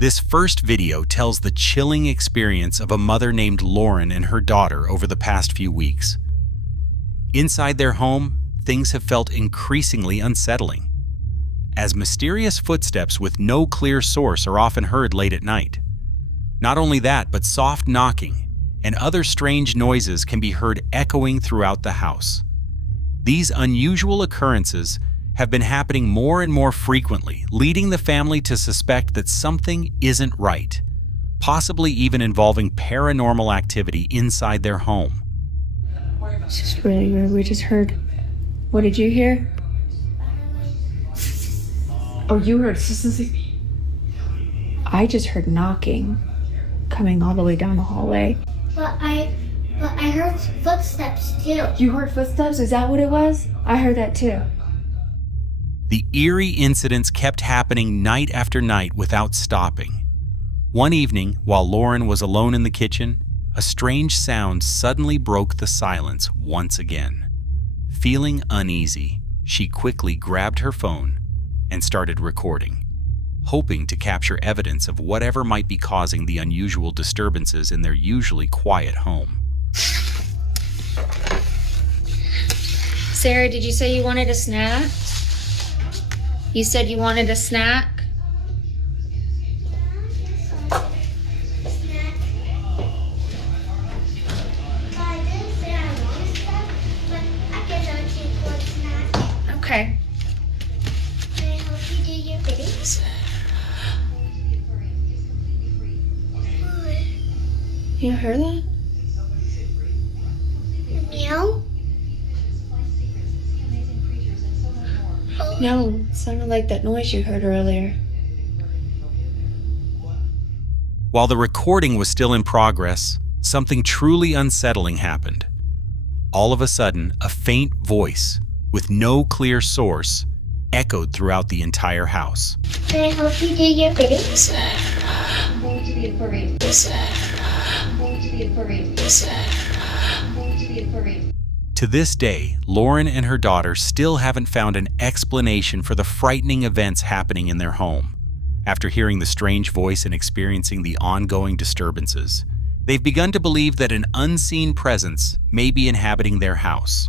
This first video tells the chilling experience of a mother named Lauren and her daughter over the past few weeks. Inside their home, things have felt increasingly unsettling, as mysterious footsteps with no clear source are often heard late at night. Not only that, but soft knocking and other strange noises can be heard echoing throughout the house. These unusual occurrences have been happening more and more frequently, leading the family to suspect that something isn't right, possibly even involving paranormal activity inside their home. It's just really weird. We just heard. What did you hear? Oh, you heard. I just heard knocking coming all the way down the hallway. But I heard footsteps too. You heard footsteps? Is that what it was? I heard that too. The eerie incidents kept happening night after night without stopping. One evening, while Lauren was alone in the kitchen, a strange sound suddenly broke the silence once again. Feeling uneasy, she quickly grabbed her phone and started recording, hoping to capture evidence of whatever might be causing the unusual disturbances in their usually quiet home. Sarah, did you say you wanted a snack? You said you wanted a snack? Okay. Can I help you do your biddings? You heard that? Meow? No, it sounded like that noise you heard earlier. While the recording was still in progress, something truly unsettling happened. All of a sudden, a faint voice, with no clear source, echoed throughout the entire house. Can I help you do your biddings? I'm going to the aquarium. I'm going to the aquarium. I'm going to the aquarium. To this day, Lauren and her daughter still haven't found an explanation for the frightening events happening in their home. After hearing the strange voice and experiencing the ongoing disturbances, they've begun to believe that an unseen presence may be inhabiting their house.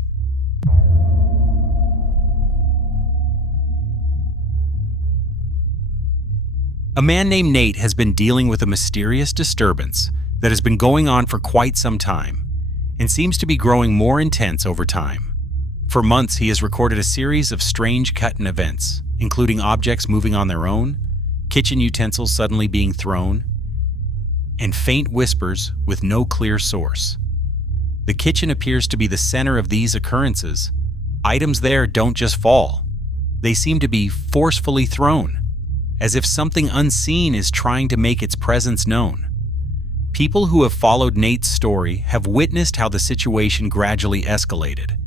A man named Nate has been dealing with a mysterious disturbance that has been going on for quite some time and seems to be growing more intense over time. For months, he has recorded a series of strange cut-in events, including objects moving on their own, kitchen utensils suddenly being thrown, and faint whispers with no clear source. The kitchen appears to be the center of these occurrences. Items there don't just fall. They seem to be forcefully thrown, as if something unseen is trying to make its presence known. People who have followed Nate's story have witnessed how the situation gradually escalated.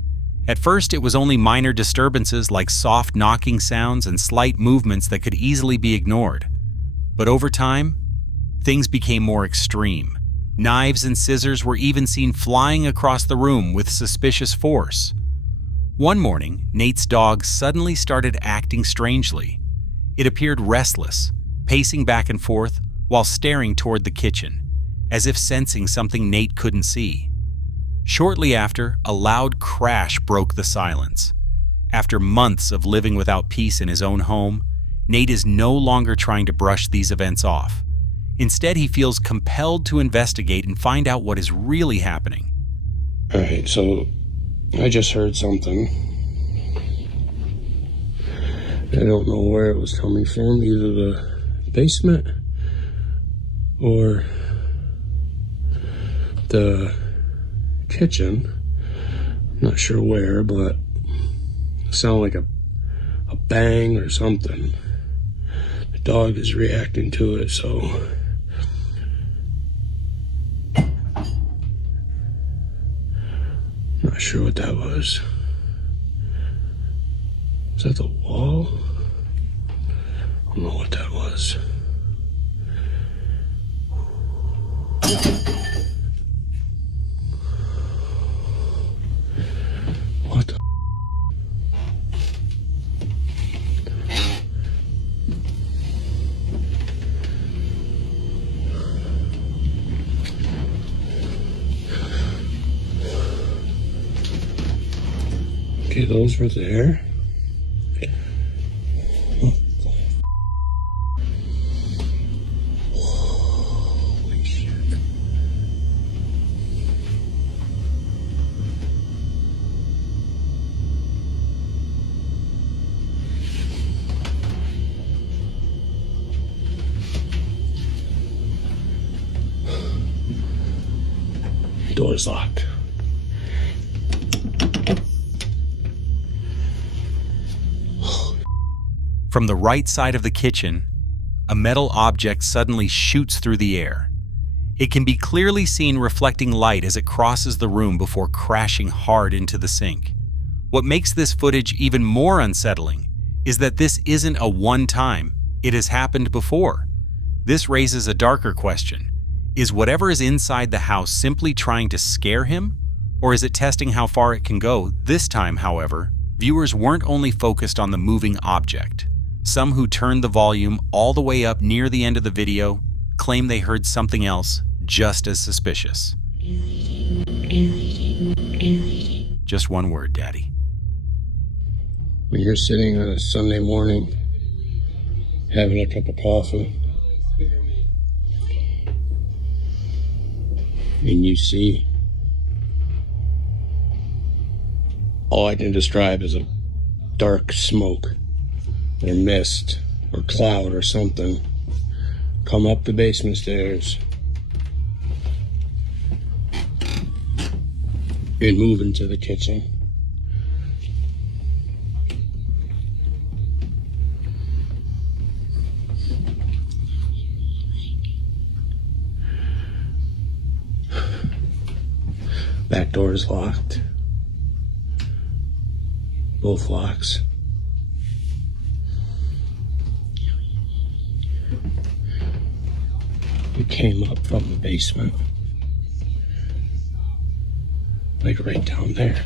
At first, it was only minor disturbances like soft knocking sounds and slight movements that could easily be ignored. But over time, things became more extreme. Knives and scissors were even seen flying across the room with suspicious force. One morning, Nate's dog suddenly started acting strangely. It appeared restless, pacing back and forth while staring toward the kitchen, as if sensing something Nate couldn't see. Shortly after, a loud crash broke the silence. After months of living without peace in his own home, Nate is no longer trying to brush these events off. Instead, he feels compelled to investigate and find out what is really happening. All right, so I just heard something. I don't know where it was coming from, either the basement or the kitchen. I'm not sure where, but it sounded like a bang or something. The dog is reacting to it, so not sure what that was. Is that the wall? I don't know what that was. What the? Okay, those were there. Holy shit. Door's locked. From the right side of the kitchen, a metal object suddenly shoots through the air. It can be clearly seen reflecting light as it crosses the room before crashing hard into the sink. What makes this footage even more unsettling is that this isn't a one-time, it has happened before. This raises a darker question. Is whatever is inside the house simply trying to scare him? Or is it testing how far it can go? This time, however, viewers weren't only focused on the moving object. Some who turned the volume all the way up near the end of the video claim they heard something else just as suspicious. Just one word, Daddy. When you're sitting on a Sunday morning, having a cup of coffee, and you see all I can describe as a dark smoke or mist or cloud or something come up the basement stairs and move into the kitchen. Back door is locked. Both locks. We came up from the basement. Like right down there.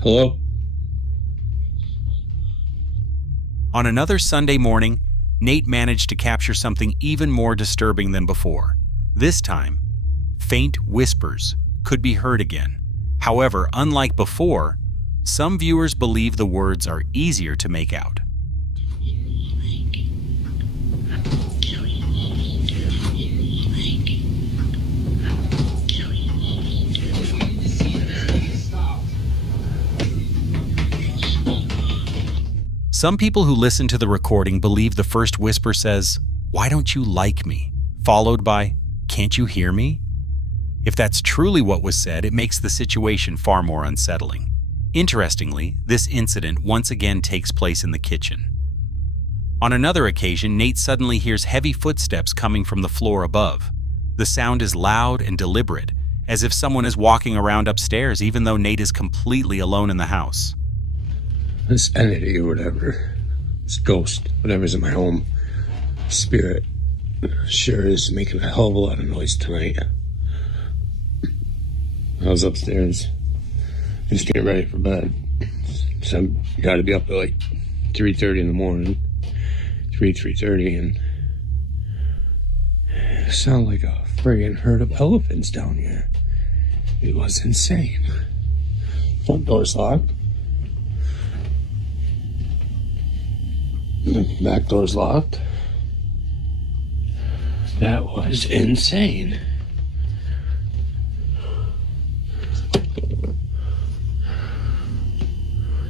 Hello? On another Sunday morning, Nate managed to capture something even more disturbing than before. This time, faint whispers could be heard again. However, unlike before, some viewers believe the words are easier to make out. Some people who listen to the recording believe the first whisper says, "Why don't you like me?" followed by, "Can't you hear me?" If that's truly what was said, it makes the situation far more unsettling. Interestingly, this incident once again takes place in the kitchen. On another occasion, Nate suddenly hears heavy footsteps coming from the floor above. The sound is loud and deliberate, as if someone is walking around upstairs even though Nate is completely alone in the house. This entity or whatever, this ghost, whatever's in my home, spirit, sure is making a hell of a lot of noise tonight. I was upstairs, just getting ready for bed. So I gotta be up at like 3:30 in the morning, 3:30, and it sounded like a friggin' herd of elephants down here. It was insane. Front door's locked. Back door's locked. That was insane.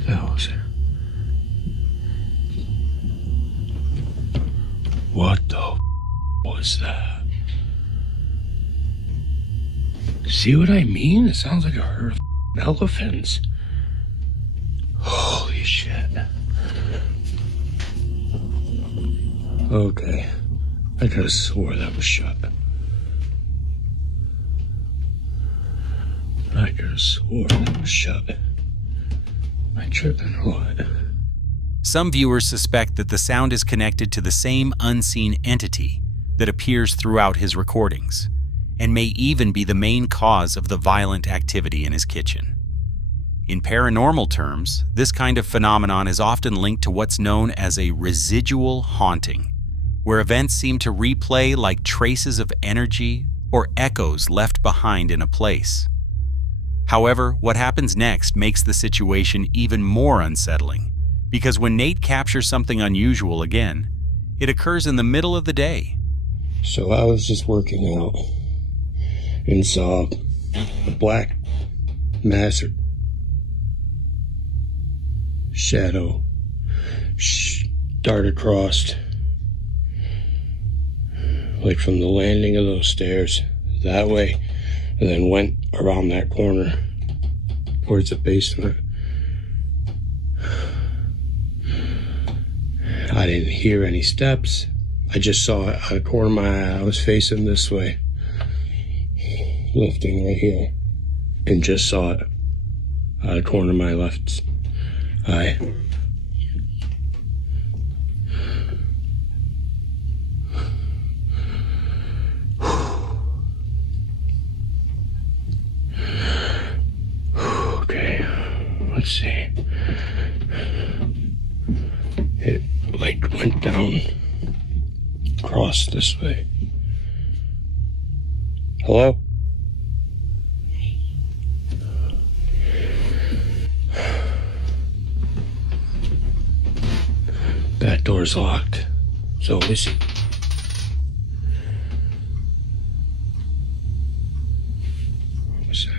That was it. What the was that? See what I mean? It sounds like a herd of elephants. Holy shit. Okay, I could have swore that was shut. I could have swore that was shut. Am I tripping or what? Some viewers suspect that the sound is connected to the same unseen entity that appears throughout his recordings. and may even be the main cause of the violent activity in his kitchen. In paranormal terms, this kind of phenomenon is often linked to what's known as a residual haunting, where events seem to replay like traces of energy or echoes left behind in a place. However, what happens next makes the situation even more unsettling, because when Nate captures something unusual again, it occurs in the middle of the day. So I was just working out and saw a black mass or shadow dart across, like from the landing of those stairs that way, and then went around that corner towards the basement. I didn't hear any steps. I just saw it out of the corner of my eye. I was facing this way, lifting right here, and just saw it out of the corner of my left eye. Okay, let's see. It like went down, across this way. Hello? That door's locked. So is it? What was that?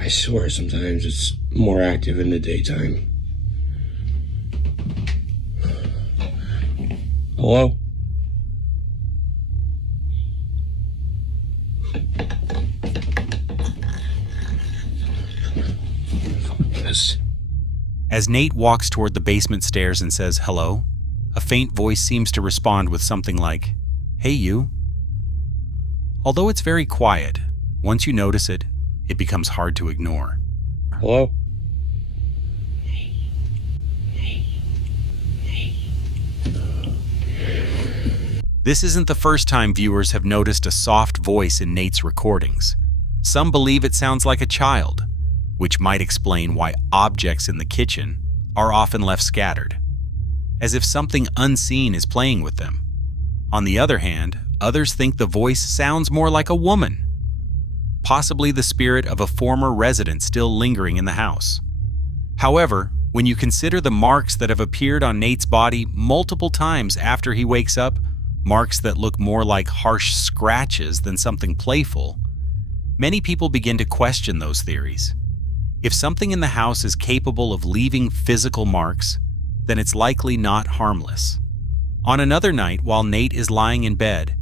I swear sometimes it's more active in the daytime. Hello? As Nate walks toward the basement stairs and says hello, a faint voice seems to respond with something like, "Hey you." Although it's very quiet, once you notice it, it becomes hard to ignore. Hello? This isn't the first time viewers have noticed a soft voice in Nate's recordings. Some believe it sounds like a child, which might explain why objects in the kitchen are often left scattered, as if something unseen is playing with them. On the other hand, others think the voice sounds more like a woman, possibly the spirit of a former resident still lingering in the house. However, when you consider the marks that have appeared on Nate's body multiple times after he wakes up, marks that look more like harsh scratches than something playful, many people begin to question those theories. If something in the house is capable of leaving physical marks, then it's likely not harmless. On another night, while Nate is lying in bed,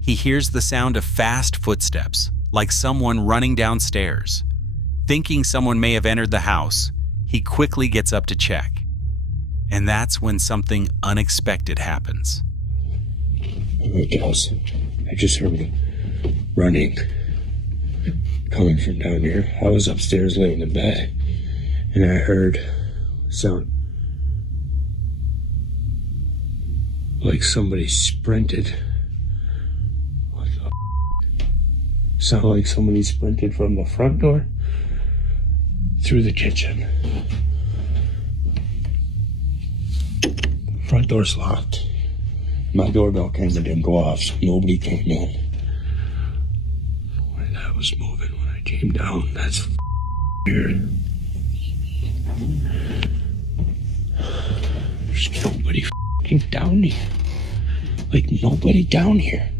he hears the sound of fast footsteps, like someone running downstairs. Thinking someone may have entered the house, he quickly gets up to check. And that's when something unexpected happens. Oh my gosh, I just heard running coming from down here. I was upstairs laying in bed, and I heard sound like somebody sprinted. What the Sound like somebody sprinted from the front door through the kitchen. Front door's locked. My doorbell kind of didn't go off, so nobody came in. Boy, that was moving when I came down. That's weird. There's nobody down here. Like, nobody down here.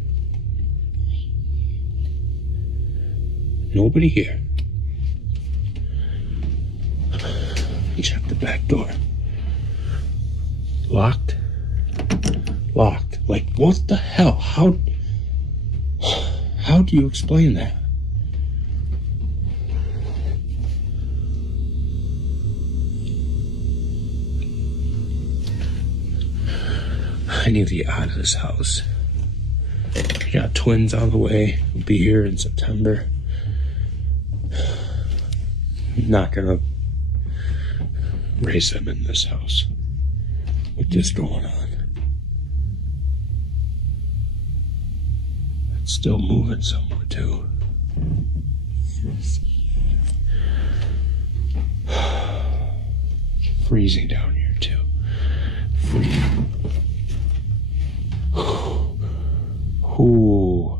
Nobody here. Check the back door. Locked. Locked. Like, what the hell? How do you explain that? I need to get out of this house. I got twins on the way. We'll be here in September. I'm not gonna raise them in this house with this going on. Still moving somewhere too. Freezing down here too. Freezing. Ooh.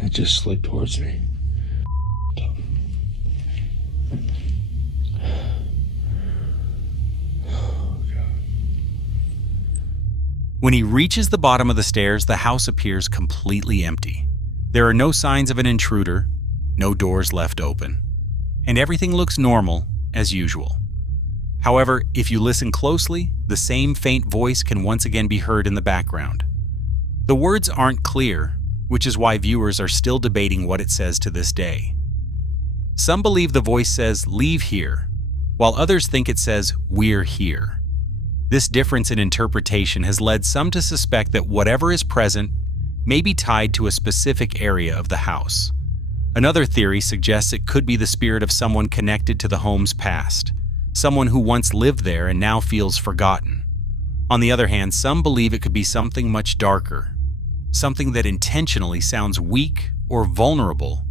It just slid towards me. When he reaches the bottom of the stairs, the house appears completely empty. There are no signs of an intruder, no doors left open, and everything looks normal as usual. However, if you listen closely, the same faint voice can once again be heard in the background. The words aren't clear, which is why viewers are still debating what it says to this day. Some believe the voice says, "Leave here," while others think it says, "We're here." This difference in interpretation has led some to suspect that whatever is present may be tied to a specific area of the house. Another theory suggests it could be the spirit of someone connected to the home's past, someone who once lived there and now feels forgotten. On the other hand, some believe it could be something much darker, something that intentionally sounds weak or vulnerable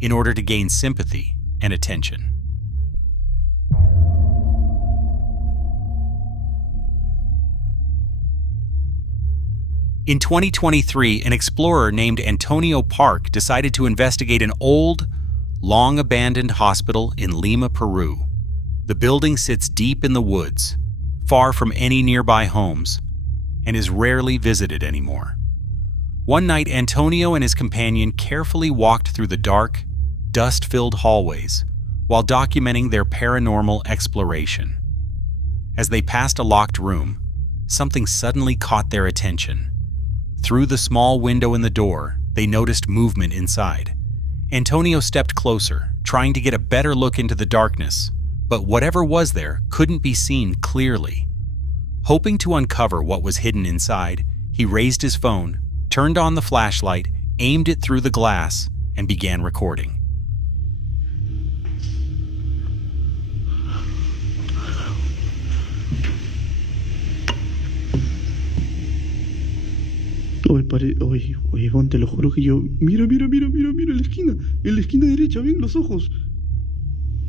in order to gain sympathy and attention. In 2023, an explorer named Antonio Park decided to investigate an old, long-abandoned hospital in Lima, Peru. The building sits deep in the woods, far from any nearby homes, and is rarely visited anymore. One night, Antonio and his companion carefully walked through the dark, dust-filled hallways while documenting their paranormal exploration. As they passed a locked room, something suddenly caught their attention. Through the small window in the door, they noticed movement inside. Antonio stepped closer, trying to get a better look into the darkness, but whatever was there couldn't be seen clearly. Hoping to uncover what was hidden inside, he raised his phone, turned on the flashlight, aimed it through the glass, and began recording. Oye, Iván, te lo juro que yo... Mira, en la esquina derecha, ven los ojos.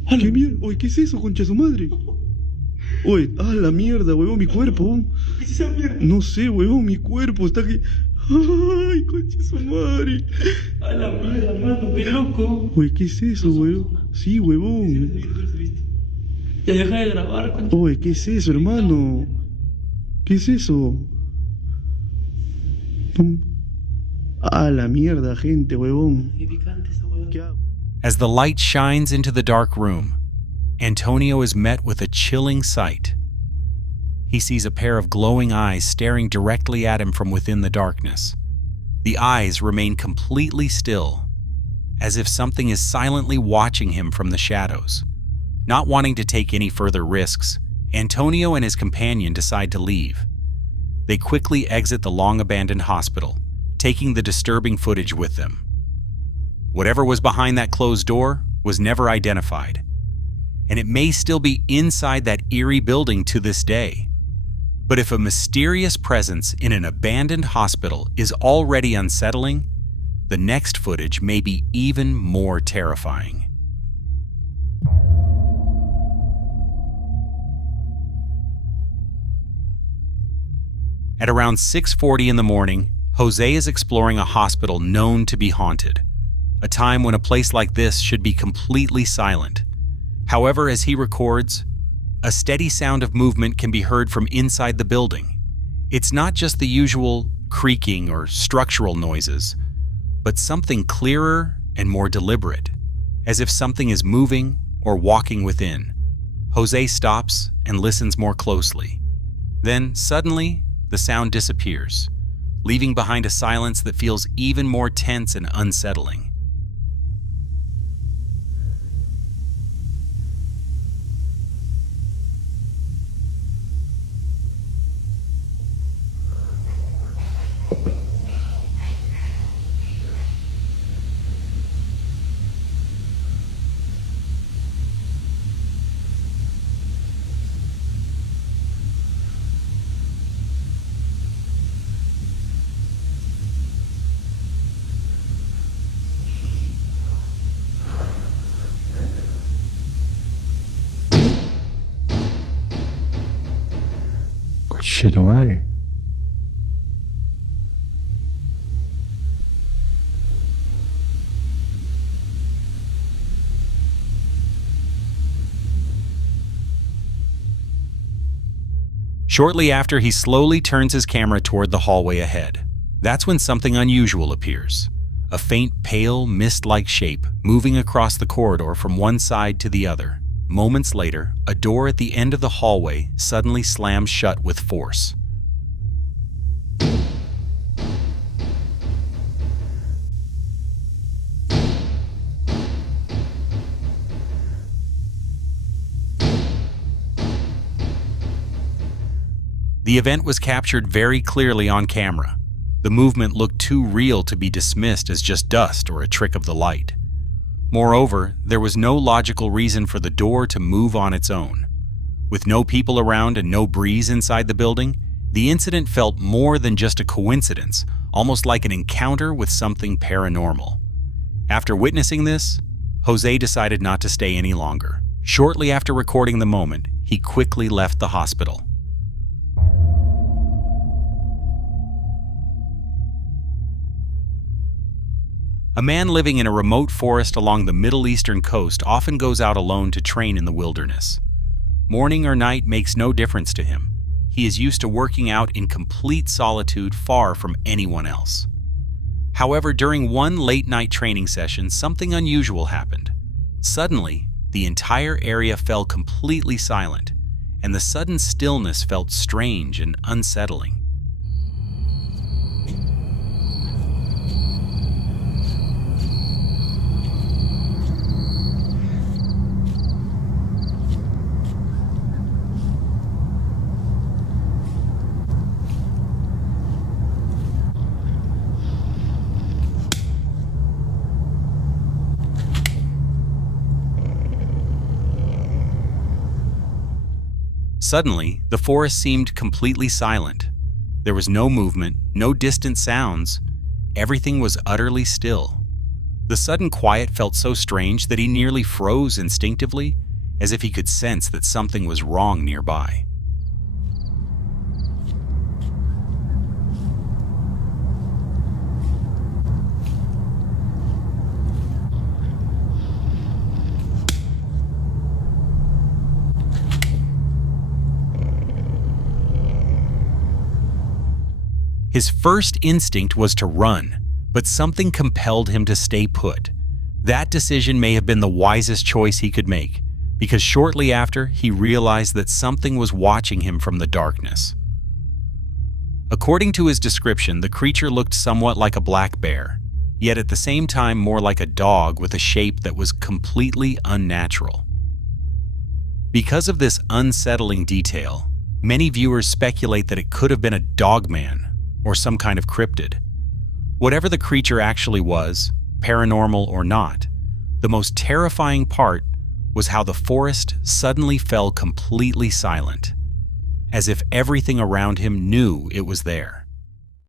¿Qué mierda? Oye, ¿qué es eso, concha de su madre? Oye, la mierda, huevón, mi cuerpo. ¿Qué es esa mierda? No sé, huevón, mi cuerpo está que... Ay, concha de su madre. A la mierda, mano, qué loco. Oye, ¿qué es eso, huevón? Sí, huevón. Ya deja de grabar, concha. Oye, ¿qué es eso, hermano? ¿Qué es eso? La mierda, gente, huevón. Qué picante esa huevón. ¿Qué hago? As the light shines into the dark room, Antonio is met with a chilling sight. He sees a pair of glowing eyes staring directly at him from within the darkness. The eyes remain completely still, as if something is silently watching him from the shadows. Not wanting to take any further risks, Antonio and his companion decide to leave. They quickly exit the long-abandoned hospital, taking the disturbing footage with them. Whatever was behind that closed door was never identified, and it may still be inside that eerie building to this day. But if a mysterious presence in an abandoned hospital is already unsettling, the next footage may be even more terrifying. At around 6:40 in the morning, Jose is exploring a hospital known to be haunted, a time when a place like this should be completely silent. However, as he records, a steady sound of movement can be heard from inside the building. It's not just the usual creaking or structural noises, but something clearer and more deliberate, as if something is moving or walking within. Jose stops and listens more closely. Then, suddenly, the sound disappears, leaving behind a silence that feels even more tense and unsettling. Conche tu madre. Shortly after, he slowly turns his camera toward the hallway ahead. That's when something unusual appears. A faint, pale, mist-like shape moving across the corridor from one side to the other. Moments later, a door at the end of the hallway suddenly slams shut with force. The event was captured very clearly on camera. The movement looked too real to be dismissed as just dust or a trick of the light. Moreover, there was no logical reason for the door to move on its own. With no people around and no breeze inside the building, the incident felt more than just a coincidence, almost like an encounter with something paranormal. After witnessing this, Jose decided not to stay any longer. Shortly after recording the moment, he quickly left the hospital. A man living in a remote forest along the Middle Eastern coast often goes out alone to train in the wilderness. Morning or night makes no difference to him. He is used to working out in complete solitude, far from anyone else. However, during one late-night training session, something unusual happened. Suddenly, the entire area fell completely silent, and the sudden stillness felt strange and unsettling. Suddenly, the forest seemed completely silent. There was no movement, no distant sounds. Everything was utterly still. The sudden quiet felt so strange that he nearly froze instinctively, as if he could sense that something was wrong nearby. His first instinct was to run, but something compelled him to stay put. That decision may have been the wisest choice he could make, because shortly after, he realized that something was watching him from the darkness. According to his description, the creature looked somewhat like a black bear, yet at the same time more like a dog with a shape that was completely unnatural. Because of this unsettling detail, many viewers speculate that it could have been a dogman or some kind of cryptid. Whatever the creature actually was, paranormal or not, the most terrifying part was how the forest suddenly fell completely silent, as if everything around him knew it was there.